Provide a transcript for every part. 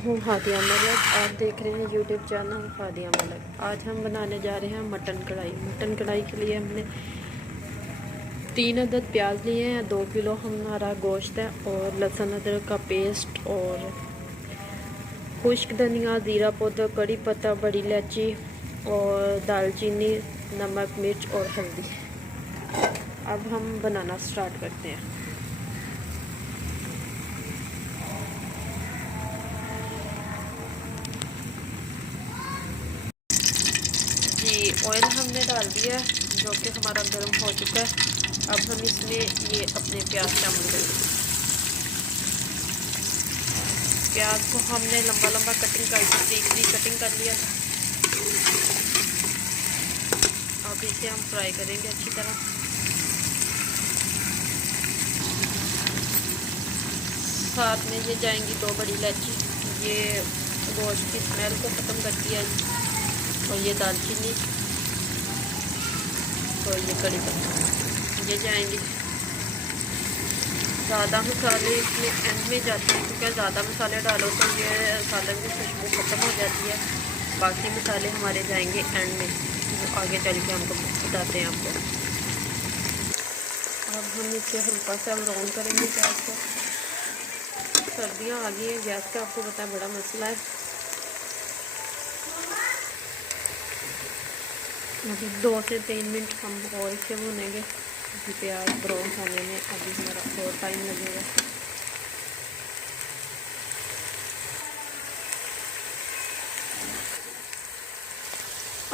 हूँ हादिया मलक। आप देख रहे हैं यूट्यूब चैनल हादिया मलक। आज हम बनाने जा रहे हैं मटन कढ़ाई। मटन कढ़ाई के लिए हमने 3 अदद प्याज लिए हैं, 2 किलो हमारा गोश्त है और लहसुन अदरक का पेस्ट और खुश्क धनिया, ज़ीरा पाउडर, कड़ी पत्ता, बड़ी इलायची और दालचीनी, नमक, मिर्च और हल्दी। अब हम बनाना स्टार्ट करते हैं। जी, ऑयल हमने डाल दिया जो कि हमारा गर्म हो चुका है। अब हम इसमें ये अपने प्याज शामिल करेंगे। प्याज को हमने लंबा लंबा कटिंग करके तीखी कटिंग कर लिया था। अब इसे हम फ्राई करेंगे अच्छी तरह। साथ में ये जाएंगी 2 बड़ी इलायची, ये गोश्त की स्मेल को ख़त्म करती है, और ये दालचीनी और ये कड़ी पत्ता ये जाएंगे। ज़्यादा मसाले इसमें एंड में जाते हैं क्योंकि ज़्यादा मसाले डालो तो ये सालन की खुशबू ख़त्म हो जाती है। बाकी मसाले हमारे जाएंगे एंड में, जो आगे चल के हमको बताते हैं आपको। अब हम इसे हल्का सा ब्राउन करेंगे गैस को। सर्दियाँ आ गई हैं, गैस का आपको पता है बड़ा मसला है। अभी 2 से 3 मिनट हम और इसे भूनेंगे। प्याज ब्राउन होने में अभी हमारा और टाइम लगेगा।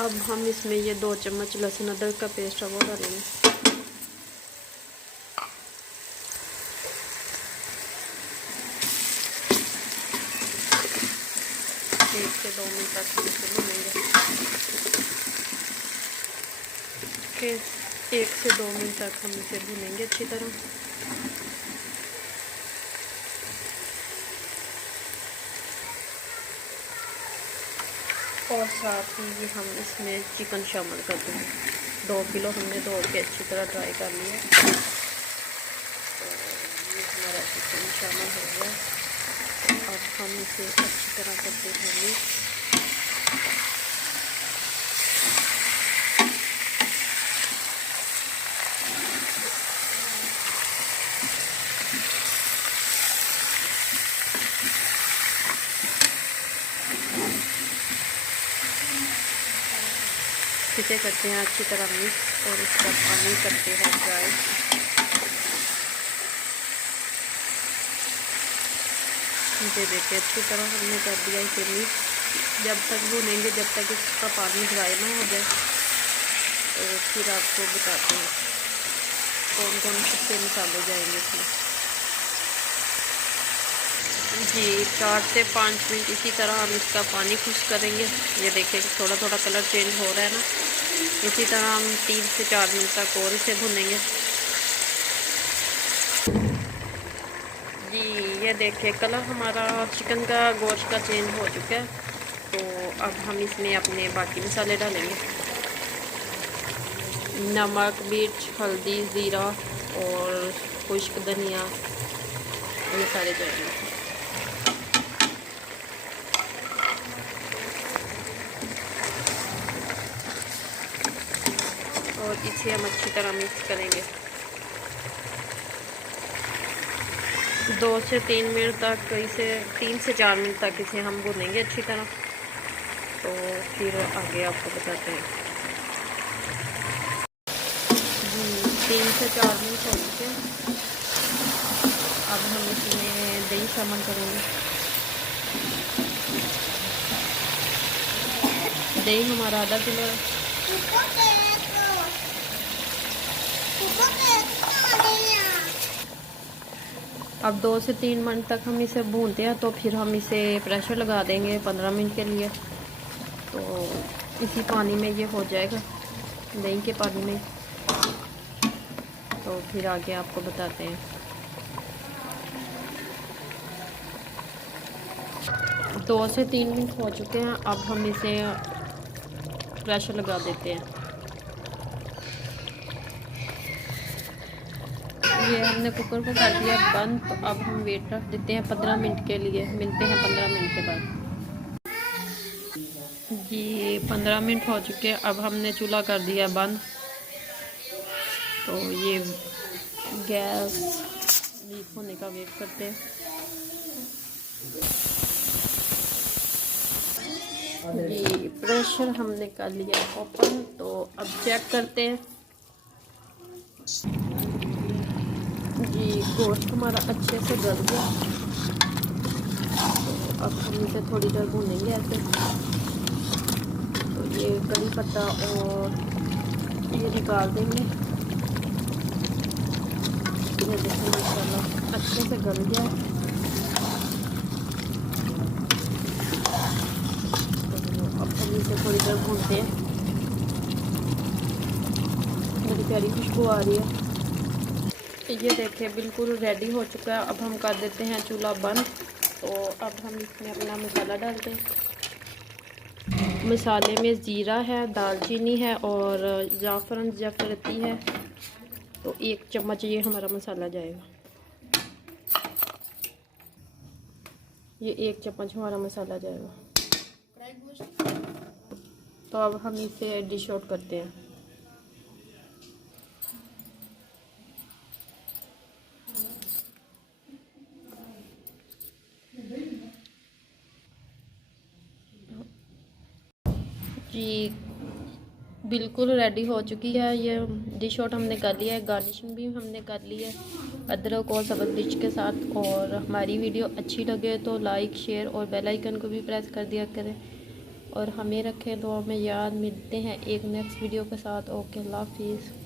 अब हम इसमें ये 2 चम्मच लहसुन अदरक का पेस्ट है वो डालेंगे। 1 से 2 मिनट तक हम इसे भूनेंगे। 1 से 2 मिनट तक हम इसे भूनेंगे अच्छी तरह। और साथ ही ये हम इसमें चिकन शामिल कर देंगे। 2 किलो हमने धो के अच्छी तरह ड्राई कर लिया। तो ये हमारा चिकन शामिल हो गया। तो अब हम इसे अच्छी तरह करते रहेंगे। इसे करते हैं अच्छी तरह मिक्स और इसका पानी करते हैं ड्राई। इसे देखिए अच्छी तरह हमने कर दिया इसे मिक्स। जब तक भूनेंगे जब तक इसका पानी ड्राई ना हो जाए। तो फिर आपको बताते हैं कौन कौन से मसाले जाएंगे इसमें। जी, 4 से 5 मिनट इसी तरह हम इसका पानी खुश्क करेंगे। ये देखिए थोड़ा थोड़ा कलर चेंज हो रहा है ना। इसी तरह हम 3 से 4 मिनट तक और इसे भुनेंगे। जी, ये देखिए कलर हमारा चिकन का गोश्त का चेंज हो चुका है। तो अब हम इसमें अपने बाकी मसाले डालेंगे। नमक, मिर्च, हल्दी, ज़ीरा और खुश्क धनिया ये सारे जाएंगे। और इसे हम अच्छी तरह मिक्स करेंगे। 2 से 3 मिनट तक इसे 3 से 4 मिनट तक इसे हम भूनेंगे अच्छी तरह। तो फिर आगे आपको बताते हैं। जी, 3 से 4 मिनट हो चुके हैं। अब हम इसमें दही शामिल करेंगे। दही हमारा आधा किलो है। अब 2 से 3 मिनट तक हम इसे भूनते हैं। तो फिर हम इसे प्रेशर लगा देंगे 15 मिनट के लिए। तो इसी पानी में ये हो जाएगा, दही के पानी में। तो फिर आगे आपको बताते हैं। 2 से 3 मिनट हो चुके हैं। अब हम इसे प्रेशर लगा देते हैं। ये हमने कुकर को कर दिया बंद। तो अब हम वेट रख देते हैं 15 मिनट के लिए। मिलते हैं 15 मिनट के बाद। जी 15 मिनट हो चुके हैं। अब हमने चूल्हा कर दिया बंद। तो ये गैस लीक होने का वेट करते हैं। जी प्रेशर हमने कर लिया ओपन। तो अब चेक करते हैं। जी गोश्त हमारा अच्छे से गल गया। तो अब हम इसे थोड़ी देर भूनेंगे ऐसे। तो ये कड़ी पत्ता और ये निकाल देंगे। ये देखिए माशाल्लाह अच्छे से गल गया। तो अब हम इसे थोड़ी देर भूनते हैं। बड़ी प्यारी खुशबू आ रही है। ये देखिए बिल्कुल रेडी हो चुका है। अब हम कर देते हैं चूल्हा बंद। तो अब हम इसमें अपना मसाला डालते हैं। मसाले में ज़ीरा है, दालचीनी है और जाफ़रान जाफ़रती है। तो 1 चम्मच ये हमारा मसाला जाएगा। ये 1 चम्मच हमारा मसाला जाएगा। तो अब हम इसे डिश आउट करते हैं। जी बिल्कुल रेडी हो चुकी है। ये डिश आउट हमने कर लिया है। गार्निशिंग भी हमने कर ली है अदरक और सब्ज़ मिर्च के साथ। और हमारी वीडियो अच्छी लगे तो लाइक शेयर और बेल आइकन को भी प्रेस कर दिया करें। और हमें रखें दुआ में याद। मिलते हैं एक नेक्स्ट वीडियो के साथ। ओके अल्लाह हाफिज़।